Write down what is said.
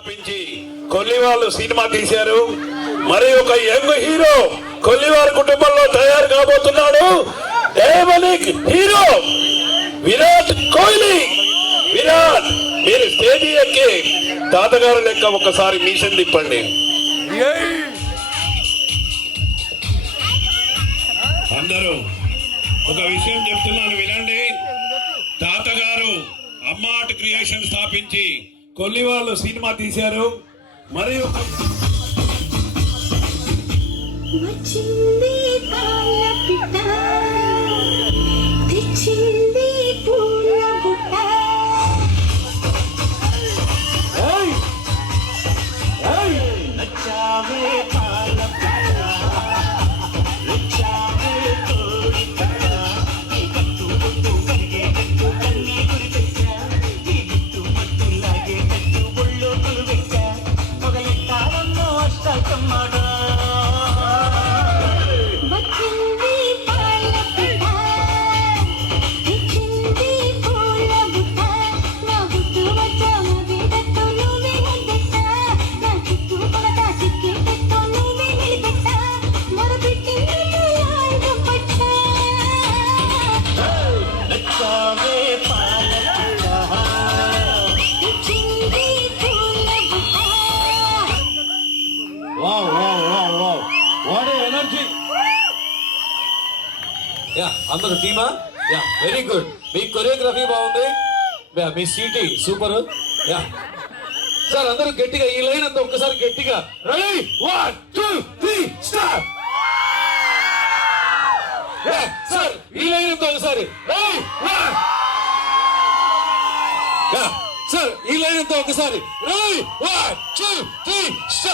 స్థాపించి కొల్లివాళ్ళు సినిమా తీశారు. మరి ఒక యంగ్ హీరో కొల్లివారి కుటుంబంలో తయారు కాబోతున్నాడు. Dynamic hero Virat Kohli. విరాట్, మీరు స్టేజ్ ఎక్కి తాతగారు లెక్క ఒకసారి మిషన్ తిప్పండి. అందరూ ఒక విషయం చెప్తున్నాను, వినండి. తాతగారు అమ్మ ఆర్ట్ క్రియేషన్ స్థాపించి కొల్లివాళ్ళు సినిమా తీశారు. మరియు వచ్చింది పాల పిట్ట, తెచ్చింది పూల బుట్ట. నచ్చావే పాల పిట్ట, నచ్చావే కోడి పిట్ట. ఈ కట్టు బొట్టు కరిగే కట్టు కన్నే గురి పెట్ట, ఈ గుట్టు మట్టు లాగే కట్టు ఒళ్ళో కొలువెట్ట. మొగలెట్టారన్నో అష్టకమ్మడ. వచ్చింది పాల పిట్ట, తెచ్చింది పూల బుట్ట. నా గుట్టు వచ్చాము వేదట్టు నువ్వే ముద్దెట్ట, నా చుట్టూ కొలత చిక్కేటట్టు నువ్వే నిలబెట్ట. మొరపెట్టింది పూలాంగ పట్ట. నచ్చావే పాల పిట్ట, తెచ్చింది పూల బుట్ట. Wow wow wow wow, what a energy. Yeah, అందరూ టీమా? Yeah, very good. మీ కొరియోగ్రఫీ బాగుంది. యా, మీ సీటీ సూపర్. యా సార్, అందరూ గట్టిగా ఈ లైన్ అంతా ఒక్కసారి గట్టిగా. Ready, 1 2 3 start. యా సార్, ఈ లైన్ అంతా ఒకసారి. రెడీ, 1. యా సార్, ఈ లైన్ అంతా ఒకసారి. Ready, 1 2 3 start.